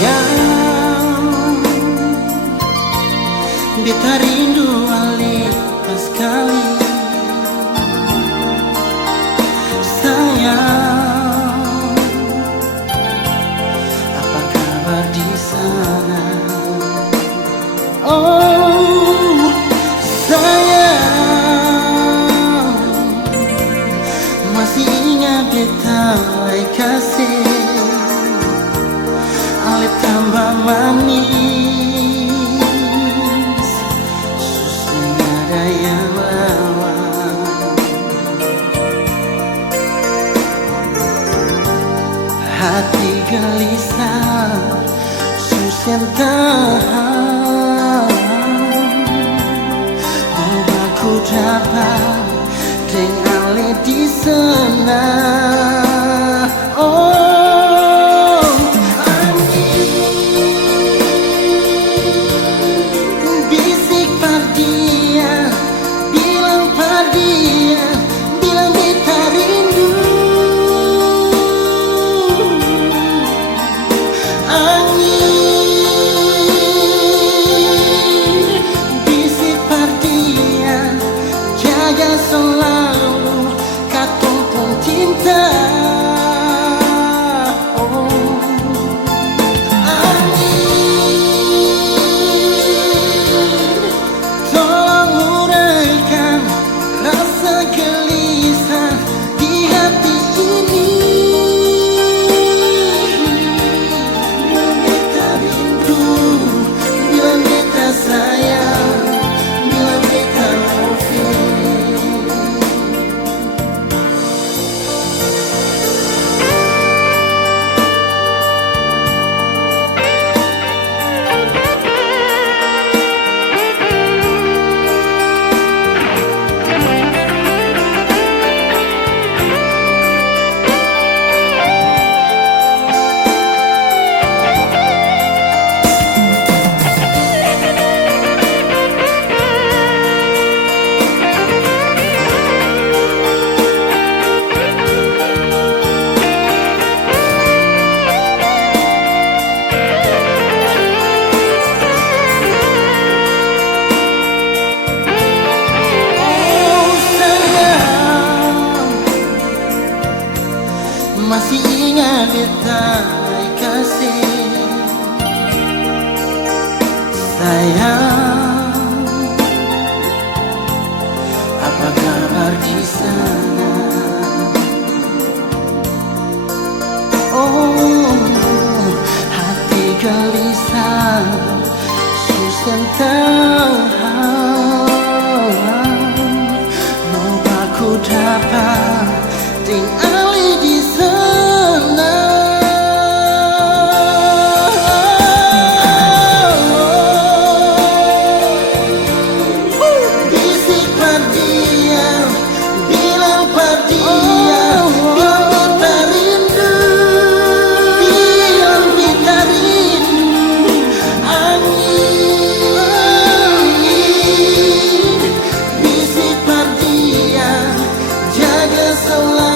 Sayang, beta rindu alita sekali. Sayang, apa kabar di sana? Oh, sayang, masih ingat beta lai kasih. Alit tambah manis, susahnya ada yang lawan. Hati gelisah, susah tahan. Oh, aku dapat dengan alit di sana. Oh, selalu katong pun cinta. Oh, angin, tolong uraikan rasa gelisah di hati ini. Bila beta rindu, bila beta sayang, bila beta loving. Masih ingat beta kasih. Sayang, apa kabar di sana? Oh, hati gelisah, susah tahan. Mau aku dapat tinggal di sana. Bisik perdia, bilang perdia, bilang beta rindu, bilang beta rindu. Angin, bisik perdia, jaga selalu